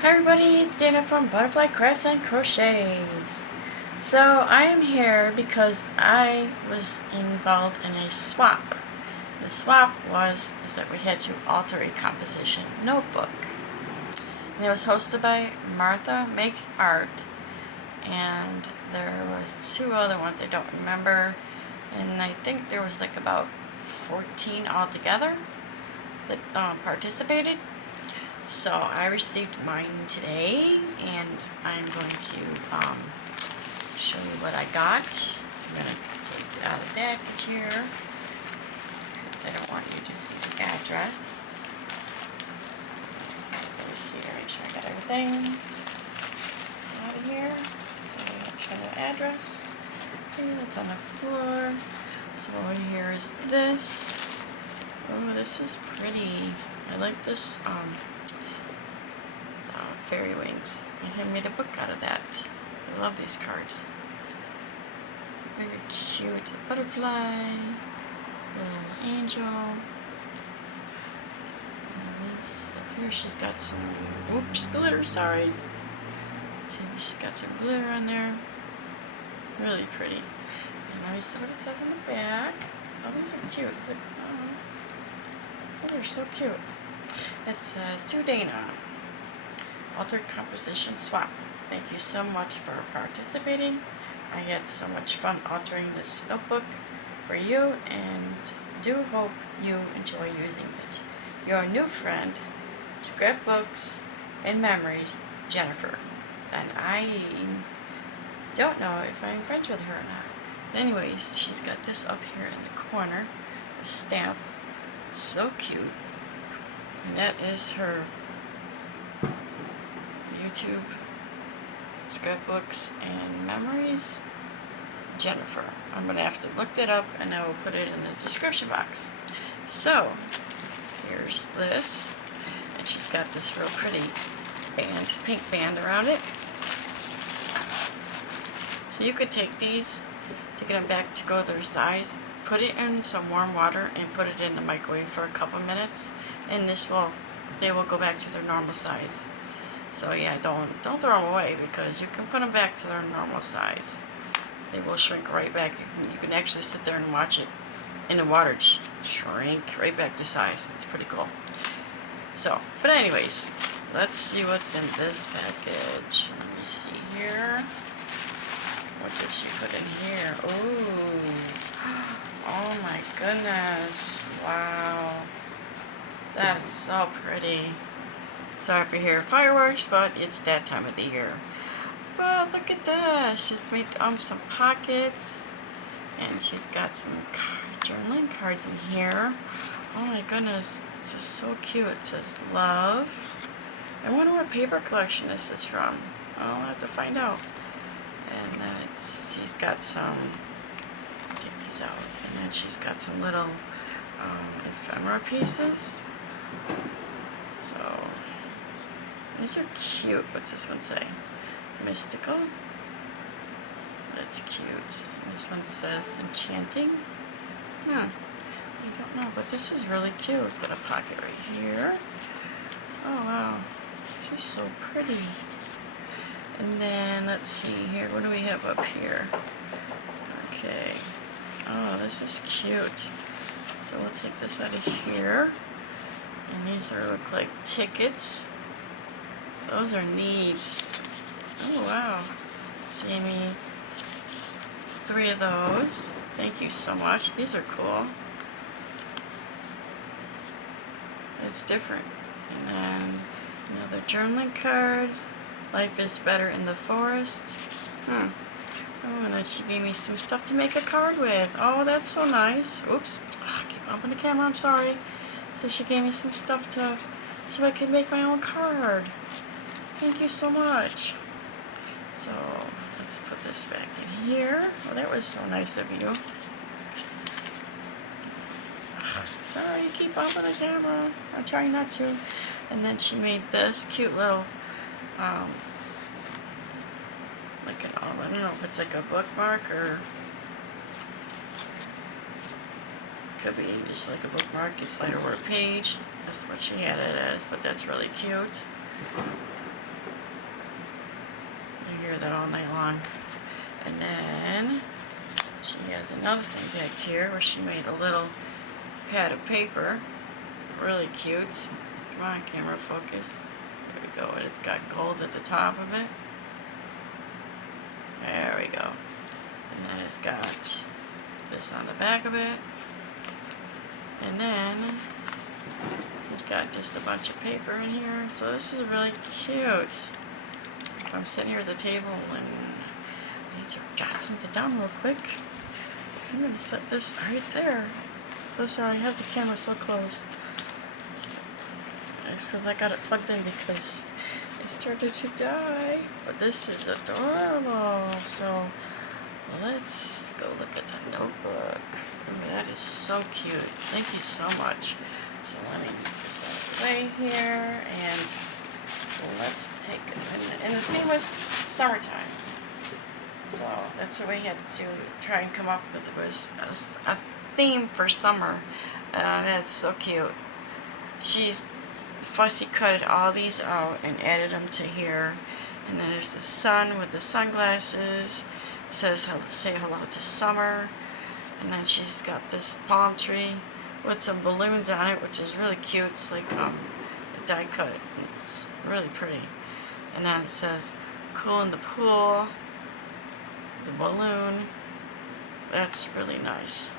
Hi everybody, it's Dana from Butterfly Crafts and Crochets. So I am here because I was involved in a swap. The swap was that we had to alter a composition notebook. And it was hosted by Martha Makes Art, and there was two other ones I don't remember, and I think there was like about 14 altogether that participated. So I received mine today, and I'm going to show you what I got. I'm going to take it out of the package here because I don't want you to see the address. Let me see to make sure I got everything out of here. So I'm going to show the address. And it's on the floor. So here is this. Oh, this is pretty. I like this fairy wings. I had made a book out of that. I love these cards. Very cute butterfly, little angel. And this up here, she's got some, whoops, glitter, sorry. Let's see, she's got some glitter on there. Really pretty. And let me see what it says on the back. Oh, these are cute. Is it, oh, they're so cute. It says, to Dana, Altered Composition Swap. Thank you so much for participating. I had so much fun altering this notebook for you and do hope you enjoy using it. Your new friend, Scrapbooks and Memories, Jennifer. And I don't know if I'm friends with her or not. But anyways, she's got this up here in the corner, a stamp. It's so cute. And that is her YouTube, Scrapbooks and Memories, Jennifer. I'm going to have to look that up, and I will put it in the description box. So, here's this, and she's got this real pretty band, pink band around it. So you could take these to get them back to go their size, put it in some warm water, and put it in the microwave for a couple minutes, and they will go back to their normal size. So yeah, don't throw them away, because you can put them back to their normal size. They will shrink right back. You can actually sit there and watch it in the water shrink right back to size. It's pretty cool. So, but anyways, let's see what's in this package. Let me see here. What did she put in here? Ooh. Oh my goodness. Wow. That is so pretty. Sorry if you hear fireworks, but it's that time of the year. Well, look at that. She's made some pockets, and she's got some journaling cards in here. Oh my goodness, this is so cute. It says love. I wonder what paper collection this is from. I'll have to find out. And then she's got some, take these out, and then she's got some little ephemera pieces. So, these are cute. What's this one say? Mystical. That's cute. This one says enchanting. I don't know, but this is really cute. It's got a pocket right here. Oh wow, this is so pretty. And then let's see here. What do we have up here? Okay. Oh, this is cute. So we'll take this out of here. And these look like tickets. Those are neat. Oh wow. See me? 3 of those. Thank you so much. These are cool. It's different. And then another journaling card. Life is better in the forest. Oh, and then she gave me some stuff to make a card with. Oh, that's so nice. Oops. I keep bumping the camera. I'm sorry. So she gave me some stuff so I could make my own card. Thank you so much. So let's put this back in here. Well, that was so nice of you. Sorry, you keep bumping the camera. I'm trying not to. And then she made this cute little, like an, I don't know if it's like a bookmark or could be just like a bookmark. You slide over a page. That's what she had it as, but that's really cute. hear that all night long. And then she has another thing back here where she made a little pad of paper. Really cute. Come on, camera, focus. There we go. And it's got gold at the top of it. There we go. And then it's got this on the back of it. And then it's got just a bunch of paper in here. So this is really cute. I'm sitting here at the table and I need to jot something down real quick. I'm going to set this right there. So sorry, I have the camera so close. It's because I got it plugged in because it started to die. But this is adorable. So let's go look at the notebook. Ooh, that is so cute. Thank you so much. So let me put this out of the way here. And let's take it. And the theme was summertime. So that's what we had to try and come up with. It was a theme for summer. That's so cute. She's fussy cutted all these out and added them to here. And then there's the sun with the sunglasses. It says say hello to summer. And then she's got this palm tree with some balloons on it, which is really cute. It's like a die cut. It's really pretty. And then it says cool in the pool. The balloon. That's really nice.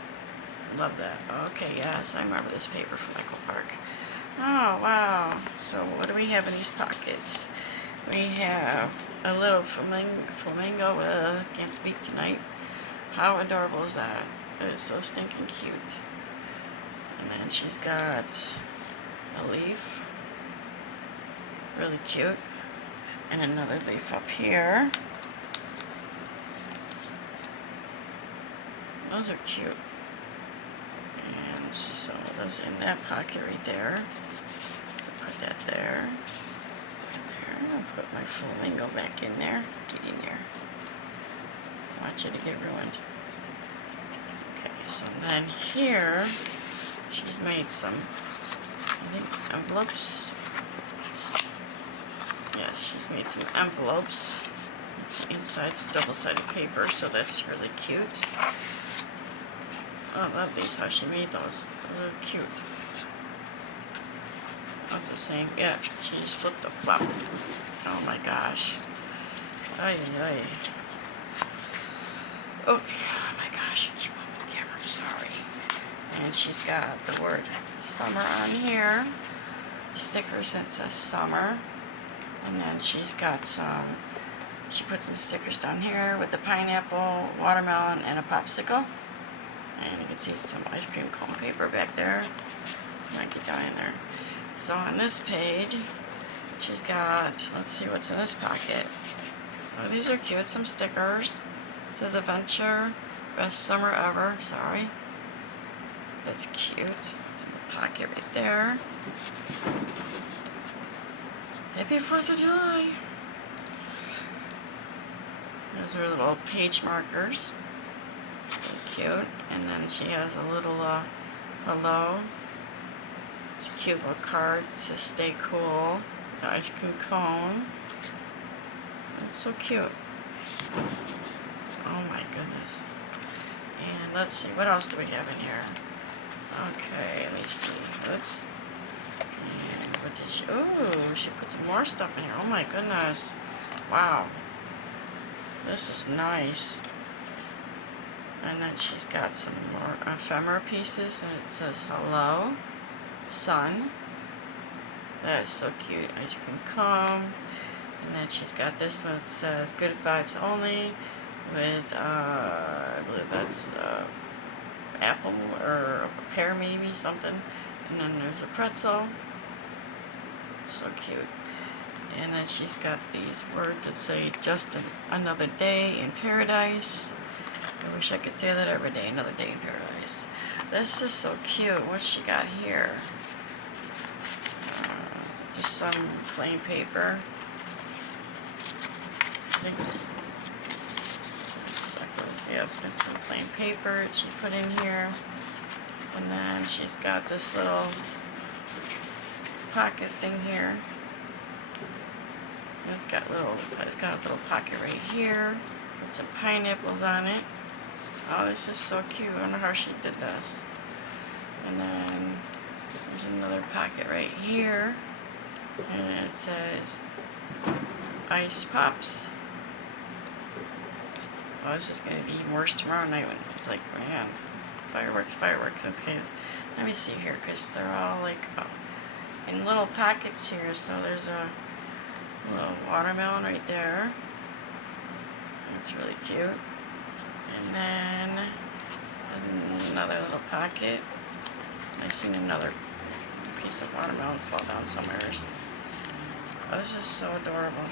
Love that. Okay, yes, I remember this paper from Echo Park. Oh, wow. So what do we have in these pockets? We have a little flamingo with can't speak tonight. How adorable is that? It is so stinking cute. And then she's got a leaf. Really cute. And another leaf up here. Those are cute. And so those in that pocket right there. Put that there. There. I'll put my flamingo back in there. Get in there. Watch it to get ruined. Okay, so then here she's made some, I think, envelopes. Yes, she's made some envelopes. It's inside's double-sided paper, so that's really cute. Oh, I love these, how she made those. Those are cute. Not the same. Yeah, she just flipped the flop. Oh my gosh. Ay, ay. Oh my gosh, I keep on the camera, I'm sorry. And she's got the word summer on here. Stickers that says summer. And then she's got some, she put some stickers down here with the pineapple, watermelon, and a popsicle. And you can see some ice cream cone paper back there. Might get down in there. So on this page, she's got, let's see what's in this pocket. Oh, these are cute, some stickers. It says Adventure, best summer ever, sorry. That's cute. The pocket right there. Happy 4th of July. Those are little page markers. Really cute. And then she has a little hello. It's a cute little card to stay cool. The ice cream cone. It's so cute. Oh my goodness. And let's see, what else do we have in here? Okay, let me see. Oops. And what did she, oh, she put some more stuff in here. Oh my goodness. Wow. This is nice. And then she's got some more ephemera pieces, and it says hello, sun. That is so cute. Ice cream cone. And then she's got this one that says good vibes only with, I believe that's apple or a pear maybe, something. And then there's a pretzel. So cute. And then she's got these words that say just another day in paradise. I wish I could say that every day, another day in paradise. This is so cute. What's she got here? Just some plain paper. I think yep, it's some plain paper that she put in here. And then she's got this little pocket thing here. It's it's got a little pocket right here with some pineapples on it. Oh, this is so cute. I wonder how she did this. And then there's another pocket right here, and it says Ice Pops. Oh, this is going to be even worse tomorrow night when it's like, man, fireworks. Okay, let me see here, because they're all like in little pockets here. So there's a little watermelon right there. That's really cute. And then another little pocket. I seen another piece of watermelon fall down somewhere. Oh, this is so adorable.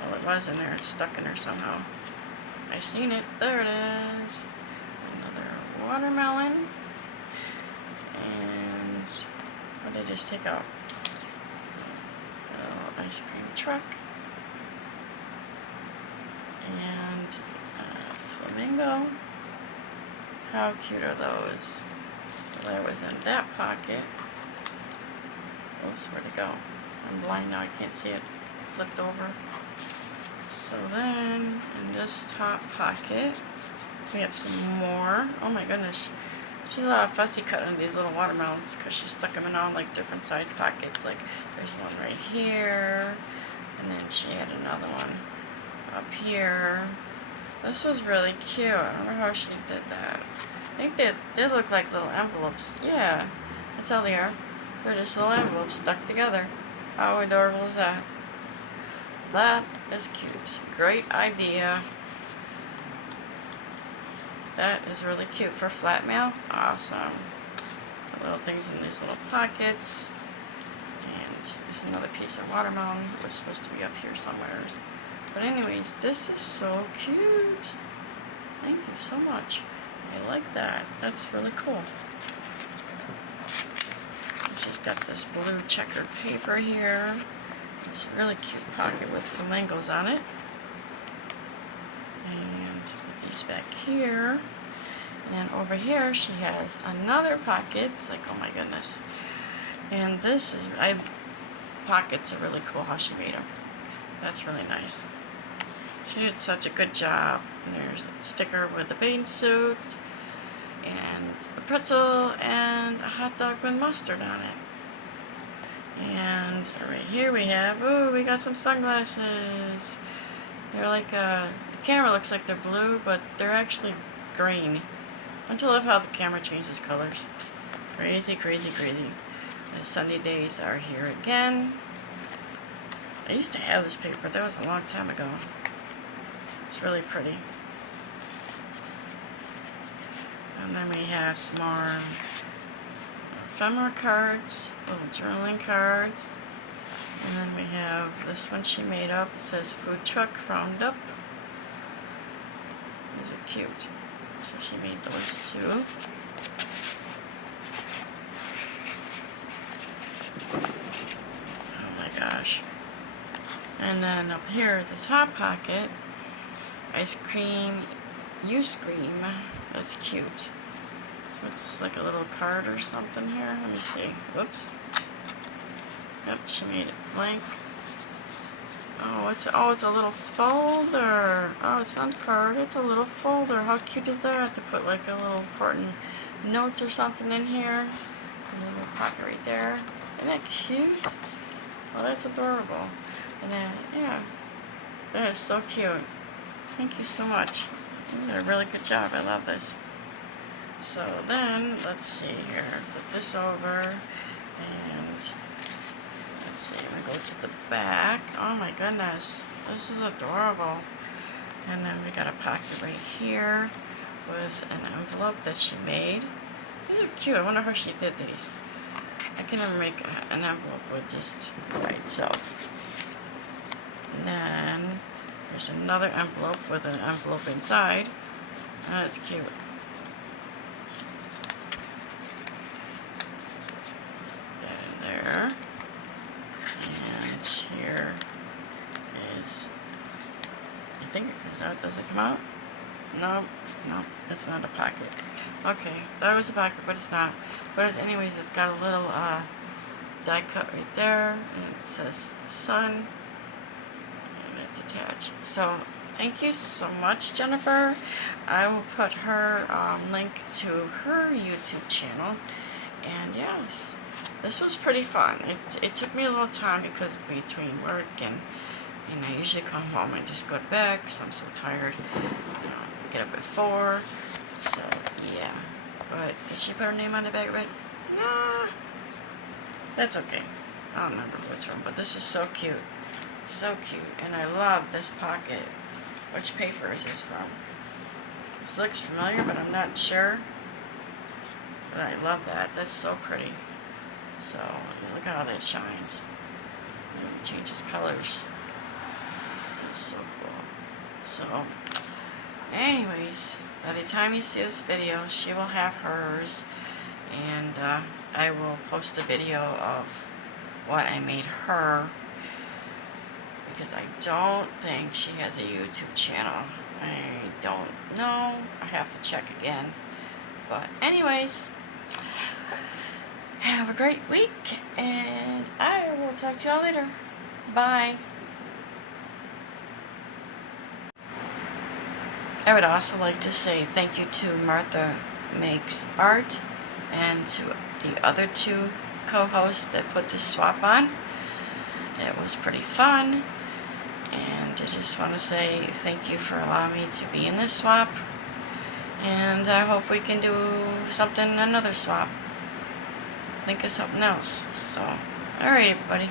Well, it was in there. It's stuck in there somehow. I seen it. There it is. Another watermelon. And what did I just take out? A little ice cream truck. And a flamingo. How cute are those? Well, that was in that pocket. Oops, where'd it go? I'm blind now, I can't see it. Flipped over. So then, in this top pocket, we have some more. Oh my goodness. She did a lot of fussy cut on these little watermelons because she stuck them in all like different size pockets. Like, there's one right here. And then she had another one up here. This was really cute. I don't know how she did that. I think they look like little envelopes. Yeah, that's how they are. They're just little envelopes stuck together. How adorable is that? That is cute. Great idea. That is really cute for flat mail. Awesome. The little things in these little pockets. And there's another piece of watermelon. It was supposed to be up here somewhere. But anyways, this is so cute. Thank you so much. I like that. That's really cool. It's just got this blue checkered paper here. It's a really cute pocket with flamingos on it. And put these back here. And then over here she has another pocket. It's like, oh my goodness. And this is, pockets are really cool how she made them. That's really nice. She did such a good job. And there's a sticker with the bathing suit, and a pretzel, and a hot dog with mustard on it. And right here we have, ooh, we got some sunglasses. They're like, the camera looks like they're blue, but they're actually green. Don't you love how the camera changes colors? Crazy, crazy, crazy. The sunny days are here again. I used to have this paper. That was a long time ago. It's really pretty. And then we have some more ephemera cards, little journaling cards. And then we have this one she made up. It says Food Truck Roundup. These are cute. So she made those too. Oh my gosh. And then up here at the top pocket, ice cream, you scream. That's cute. So it's like a little card or something here. Let me see. Whoops. Yep, she made it blank. Oh, it's a little folder. Oh, it's not a card. It's a little folder. How cute is that? To put like a little important note or something in here. And a little pocket right there. Isn't that cute? Oh, that's adorable. And then, yeah, that is so cute. Thank you so much. You did a really good job. I love this. So then, let's see here. Flip this over. And let's see. I'm going to go to the back. Oh my goodness. This is adorable. And then we got a pocket right here with an envelope that she made. These are cute. I wonder how she did these. I can never make an envelope with just by itself. And then there's another envelope with an envelope inside. That's cute. That in there. And here is, I think it comes out. Does it come out? No, no, it's not a pocket. Okay, that was a pocket, but it's not. But anyways, it's got a little die cut right there, and it says sun, and it's attached. So thank you so much, Jennifer. I will put her link to her YouTube channel. And yes, this was pretty fun. It took me a little time because between work and I usually come home and just go to bed because I'm so tired. Get up at 4. So yeah. But did she put her name on the bag of it? Nah. That's okay. I don't remember what's from, but this is so cute. So cute. And I love this pocket. Which paper is this from? This looks familiar, but I'm not sure. But I love that. That's so pretty. So, look at how that shines. It changes colors. It's so cool. So, anyways, by the time you see this video, she will have hers. And I will post a video of what I made her. Because I don't think she has a YouTube channel. I don't know. I have to check again. But anyways, have a great week, and I will talk to y'all later. Bye. I would also like to say thank you to Martha Makes Art and to the other 2 co-hosts that put this swap on. It was pretty fun. And I just want to say thank you for allowing me to be in this swap. And I hope we can do another swap. Think of something else. So, alright everybody.